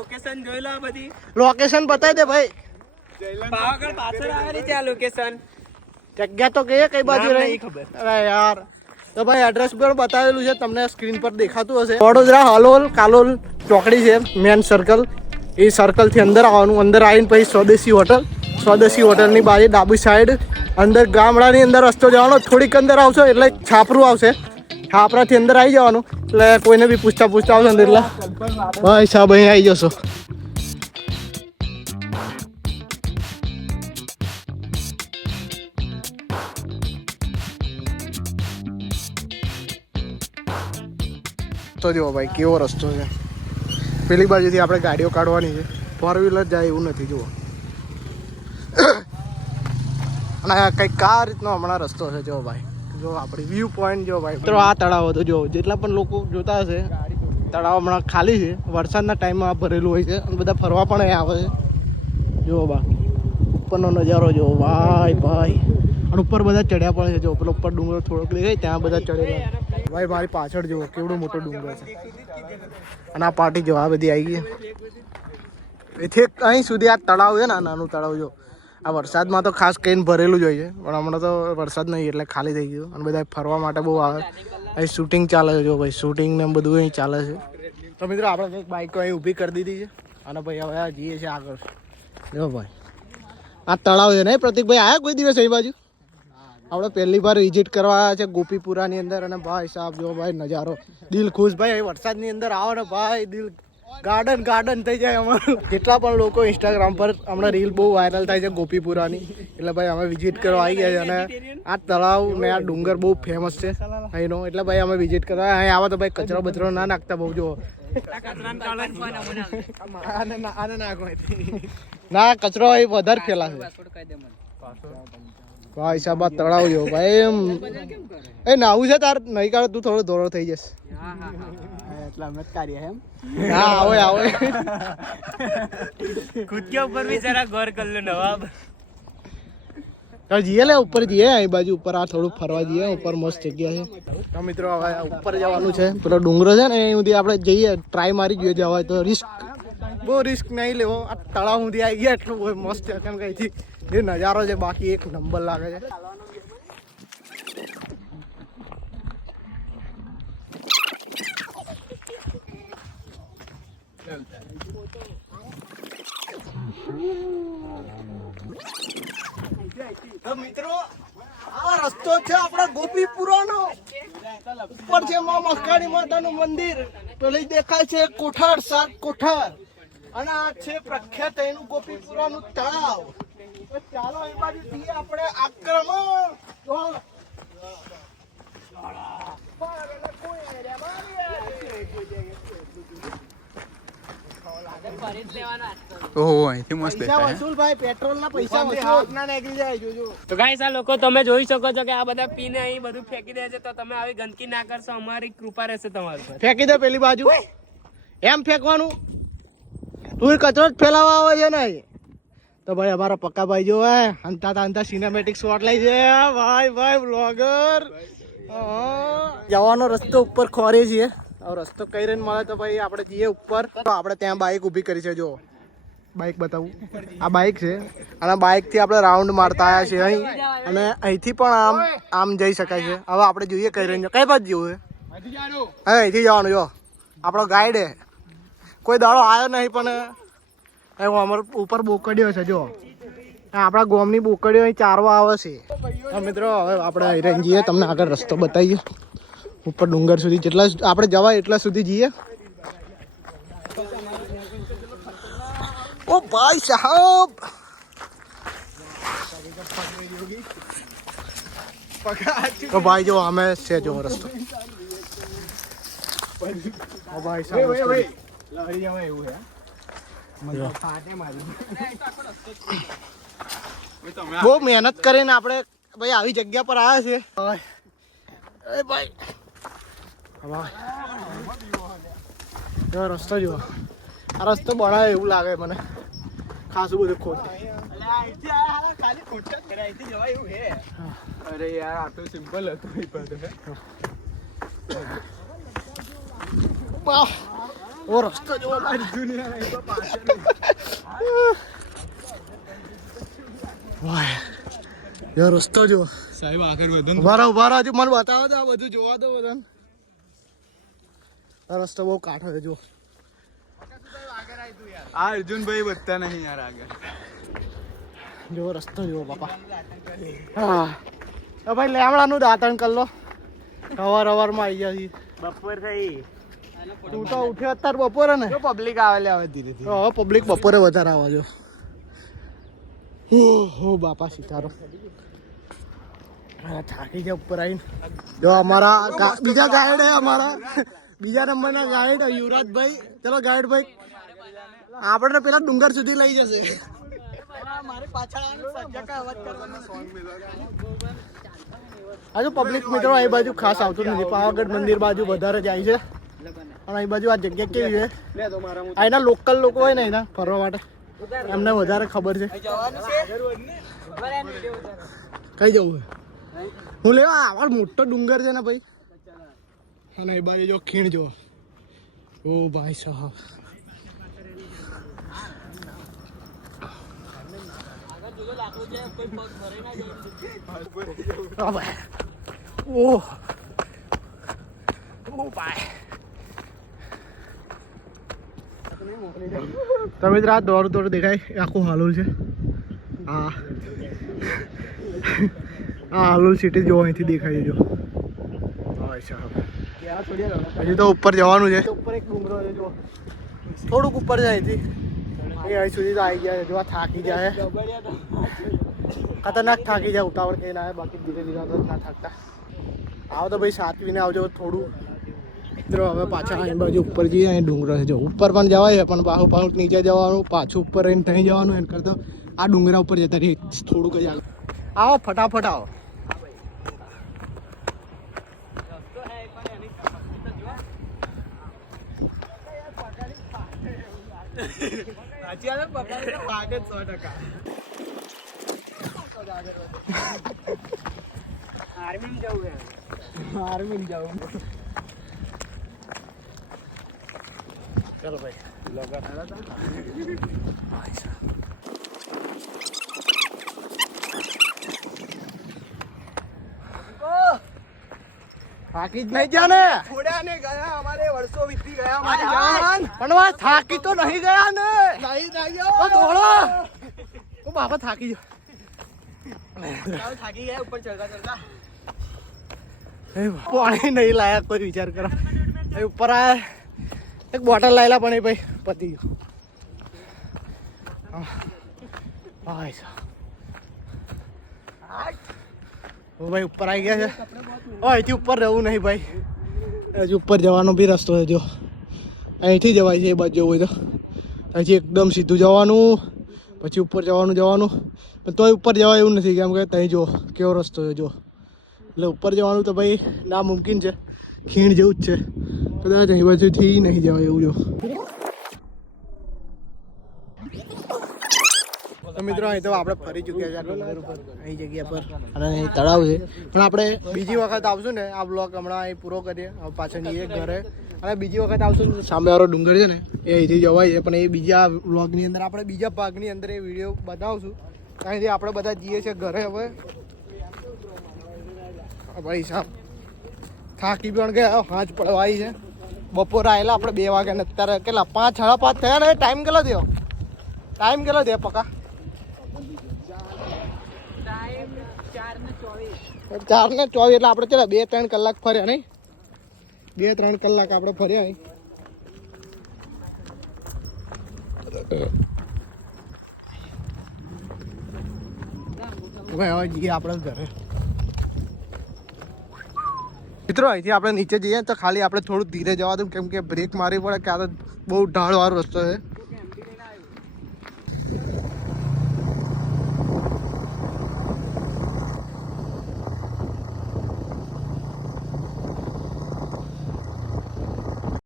Location જોઈ લો બધી. Location બતાવી દે ભાઈ. પાવાગઢ પાછળ આવેલી છે આ લોકેશન જગ્યા તો કહીએ કઈ બાજુ રહી? ખબર. અરે યાર. તો ભાઈ એડ્રેસ પર બતાવેલું છે તમને સ્ક્રીન પર દેખાતું હશે. વડોદરા હાલોલ કાલોલ ચોકડી છે મેન સર્કલ એ સર્કલથી અંદર આવવાનું અંદર આવીને પછી સ્વદેશી હોટલ. સ્વદેશી હોટલની બાજુ ડાબી સાઈડ અંદર ગામડાની અંદર રસ્તો જવાનો થોડીક અંદર આવશો એટલે છાપરું આવશે. છાપરાથી અંદર આવી જવાનું. એટલે કોઈને બી પૂછતા પૂછતા આવશે ને એટલે ભાઈ સાહેબ અહીં આવી જશો. તો જુઓ ભાઈ, કેવો રસ્તો છે. પેલી બાજુથી આપણે ગાડીઓ કાઢવાની છે. ફોર વ્હીલર જાય એવું નથી, જુઓ. અને કંઈક કા રીતનો હમણાં રસ્તો છે, જુઓ ભાઈ. જો આપણે વ્યૂ પોઈન્ટ જો ભાઈ. મિત્રો આ તળાવ હતો. જો જેટલા પણ લોકો જોતા હશે તળાવ હમણાં ખાલી છે. વરસાદના ટાઈમમાં ભરેલું હોય છે. અને બધા ફરવા પણ આવે છે. જુઓ બા ઉપરનો નજારો જો ભાઈ ભાઈ. અને ઉપર બધા ચડ્યા પણ છે. જો પેલો ઉપર ડુંગર થોડોક દેખાય ત્યાં બધા ચડેલા ભાઈ મારી પાછળ જુઓ કેવડો મોટો ડુંગર છે. અને આ પાર્ટી જો આ બધી આવી ગઈ એથી અહીં સુધી આ તળાવ છે ને નાનું તળાવ જો. આ વરસાદમાં તો ખાસ કહીને ભરેલું જ હોય છે પણ હમણાં તો વરસાદ નહીં એટલે ખાલી થઈ ગયું. અને બધા ફરવા માટે બહુ આવે. અહીં શૂટિંગ ચાલે છે જો ભાઈ શૂટિંગ ને બધું અહીં ચાલે છે. તો મિત્રો આપણે કંઈક બાઈકો અહીં ઊભી કરી દીધી છે. અને ભાઈ હવે જઈએ છીએ આગળ. જો ભાઈ આ તળાવ છે ને પ્રતિકભાઈ આવ્યા કોઈ દિવસ અહીં બાજુ? આપણે પહેલી વાર વિઝિટ કરવા આવ્યા છે ગોપીપુરાની અંદર અને ભાઈ સાહેબ જો ભાઈ નજારો. દિલ ખુશ ભાઈ અહીં વરસાદની અંદર આવો ને ભાઈ દિલ ગાર્ડન ગાર્ડન થઈ જાય અમારું. કેટલા પણ લોકો ઇન્સ્ટાગ્રામ પર હમણાં રીલ બહુ વાયરલ થાય છે ગોપીપુરાની. એટલે ભાઈ અમે વિઝિટ કરવા આવી ગયા છે અને આ તળાવ ને આ ડુંગર બહુ ફેમસ છે. અહીંનો એટલે ભાઈ અમે વિઝિટ કરવા અહીં આવા તો ભાઈ કચરો બચરો ના નાખતા બહુ જો ના- કચરો એ વધારે ફેલાશે. ભાઈ સાહેબ, આ તળાવ જો ભાઈ, એમ. એ નાવું છે તાર નહીં કાઢે તું થોડો ધોરો થઈ જશે. એટલે લે ઉપર જઈએ આ બાજુ ઉપર આ થોડું ફરવા જઈએ ઉપર મસ્ત જગ્યા છે. તો હવે ઉપર જવાનું છે. પેલો ડુંગરો છે ને એ આપણે જઈએ ટ્રાય મારી જોઈએ જવા તો રિસ્ક બહુ રિસ્ક નહીં લેવો. આ તળાવ સુધી આવી ગયા એટલું મસ્ત કેમ કે અહીંથી જે નજારો છે બાકી એક નંબર લાગે છે. આ રસ્તો છે આપણા ગોપીપુરાનો. ઉપર છે માં માતાનું મંદિર. પેલી દેખાય છે કોઠાર, સાત કોઠાર. અને આ છે પ્રખ્યાત એનું ગોપીપુરાનું તળાવ. આપણે આક્રમણ. ઓહો અહીંથી મસ્ત દેખાય વસૂલ પેટ્રોલના પૈસા વસૂલ. ના નીકળી જાય જોજો તો ગાઈસ આ લોકો તમે જોઈ શકો છો કે આ બધા પીને અહીં બધું ફેંકી દે છે તો તમે આવી ગંદકી ના કરશો અમારી કૃપા રહેશે તમારી પર. ફેંકી દે પેલી બાજુ. એમ ફેંકવાનું? તું કચરો જ ફેલાવા આવે છે ને તો ભાઈ અમારા પક્કા ભાઈ જો અંતા હંતા સિનેમેટિક શોટ લઈ છે. ભાઈ ભાઈ બ્લોગર જવાનો રસ્તો ઉપર ખોરે છીએ. રસ્તો કઈ રહીને મળે તો ભાઈ આપણે જઈએ ઉપર. તો આપણે ત્યાં બાઇક ઊભી કરી છે, જો. બાઇક બતાવું. આ બાઇક છે. અને બાઇકથી આપણે રાઉન્ડ મારતા આવ્યા છે અહીં. અને અહીંથી પણ આમ આમ જઈ શકાય છે. હવે આપણે જોઈએ કઈ રહીને. કઈ બાજુ જવું છે? હા અહીંથી જવાનું, જો. આપણો ગાઈડ હે કોઈ દાડો આવ્યો નહીં, પણ અમારો ઉપર બોકડીઓ છે, જો. આપણા ગોમની બોકડીઓ અહીં ચારવા આવે છે. મિત્રો, હવે આપણે અહીં જઈએ. તમને આગળ રસ્તો બતાવીએ. ઉપર ડુંગર સુધી જેટલા આપણે જવાય એટલા સુધી જઈએ. ઓ ભાઈ સાહેબ! તો ભાઈ જો અમે છે જો રસ્તો. ઓ ભાઈ સાહેબ રસ્તો. બહુ મહેનત કરીને આપણે ભાઈ આવી જગ્યા પર આવ્યા છે એ ભાઈ. હવે જો રસ્તો જુઓ. આ રસ્તો બનાવે એવું લાગે મને. ખાસું બધું ખોટ. અરે યાર આ તો સિમ્પલ હતું રસ્તો જોવા વાહ. યાર રસ્તો જો સાહેબ આગળ વધો ઊભા રહો ઊભા રહો. મને બતાવો તો આ બધું જોવા દો બધાને. રસ્તો બહુ કાઠો છે જો આ અર્જુનભાઈ વધતા નહીં યાર આગળ. જો રસ્તો જુઓ બાપા. હા. ભાઈ લેમડાનું દાંતણ કરી લો. અવાર અવારમાં આવી ગયા છીએ. બપોર થઈ. તું તો ઉઠ્યો અત્યારે બપોરે ને? પબ્લિક આવે લે હવે ધીરે ધીરે. હવે પબ્લિક બપોરે વધારે આવવા જો. હો હો બાપા સિતારો. થાકી ગયા ઉપર આવીને. જો અમારા બીજા ગાઈડ હે અમારા બીજા નંબરના ગાઈડ યુવરાજભાઈ. ચલો ગાઈડ ભાઈ. આપણને પેલા ડુંગર સુધી લઈ જશે. હજુ પબ્લિક મિત્રો અહીં બાજુ ખાસ આવતું નથી. પાવાગઢ મંદિર બાજુ વધારે જાય છે. અને અહીં બાજુ આ જગ્યા કેવી છે? અહીંના લોકલ લોકો હોય ને એના ફરવા માટે. એમને વધારે ખબર છે. કઈ જવું હું લેવા આવા મોટો ડુંગર છે ને ભાઈ. અને એ બાજુ જો ખીણ જો ઓ ભાઈ સાહેબ. હા ઓ ભાઈ. તમે જ રાત દોડ દોડ દેખાય આખું હાલુલ છે. હા. આ હાલુલ સિટી જો અહીંથી દેખાય જો. સાહેબ. હજી તો ઉપર જવાનું છે ઉપર એક ડુંગરો છે જો થોડુંક ઉપર જાય અહીંથી એ અહીં સુધી તો આવી ગયા છે જો આ થાકી જાય ખતરનાક થાકી જાય ઉતાવળ કઈ ના આવે બાકી ધીરે ધીરે તો ના થાકતા આવો તો ભાઈ સાચવીને આવજો થોડું મિત્રો હવે પાછા અહીં બાજુ ઉપર જઈએ અહીં ડુંગરો છે જો ઉપર પણ જવાય છે પણ પાછું પાછું નીચે જવાનું પાછું ઉપર રહીને ત્યાં જવાનું એમ કરતા આ ડુંગરા ઉપર જતા રહીએ થોડુંક જ આગળ આવો ફટાફટ આવો આર્મી જવું આર્મી જાઉં ચલો ભાઈ. થાકી જ નહીં ગયા. ને છોડ્યા ને ગયા અમારે વર્ષો વીતી ગયા અમારી જાન. પણ વા થાકી તો નહીં ગયા ને. નહીં તો દોડો ઓ બાપા થાકી ગયો. થાકી ગયા ઉપર ચડતા ચડતા. પાણી નહીં લાયા કોઈ વિચાર કરો. એ ઉપર આ એક બોટલ લાયેલા પણ એ ભાઈ પતી ગયો. ભાઈ સાહેબ. ઓ ભાઈ, ઉપર આવી ગયા છે. અહીંથી ઉપર રહેવું નહીં ભાઈ. હજી ઉપર જવાનો બી રસ્તો છે જો. અહીંથી જવાય છે એ બાજુ હોય તો. અહીંથી એકદમ સીધું જવાનું, પછી ઉપર જવાનું જવાનું. પણ તોય ઉપર જવાય એવું નથી, કેમ કે ત્યાં જો, કેવો રસ્તો છે જો. એટલે ઉપર જવાનું તો ભાઈ ના મુમકિન છે, ખીણ જેવું જ છે. કદાચ અહીં બાજુથી નહીં જવાય એવું જો. તો મિત્રો અહીં તો આપણે ફરી ચૂક્યા છે ડુંગર ઉપર અહીં જગ્યા પર. અને અહીં તળાવ છે. પણ આપણે બીજી વખત આવશું ને આ બ્લોક હમણાં અહીં પૂરો કરીએ. હવે પાછળ જઈએ ઘરે. અને બીજી વખત આવશું ને સામેવાળો ડુંગર છે ને એ અહીંથી જવાય છે. પણ એ બીજા વ્લોગની અંદર આપણે બીજા ભાગની અંદર એ વીડિયો બનાવશું. અહીંથી આપણે બધા જઈએ છીએ ઘરે હવે. ભાઈ સાહેબ થાકી પણ ગયા હાથ પડવાઈ છે. બપોર આવેલા આપણે બે વાગ્યા ને અત્યારે કેટલા? પાંચ સાડા પાંચ થયા ને? ટાઈમ કેટલો થયો? ટાઈમ કેટલો થયો પકા? ચાર ને ચોવીસ. એટલે આપણે ચલા બે ત્રણ કલાક ફર્યા નહીં? બે ત્રણ કલાક આપણે ફર્યા હવે હવે જઈએ આપણે ઘરે. મિત્રો, અહીંથી આપણે નીચે જઈએ તો ખાલી આપણે થોડું ધીરે જવા દઉં કેમ કે બ્રેક મારવી પડે કે આ તો બહુ ઢાળવાળો રસ્તો છે.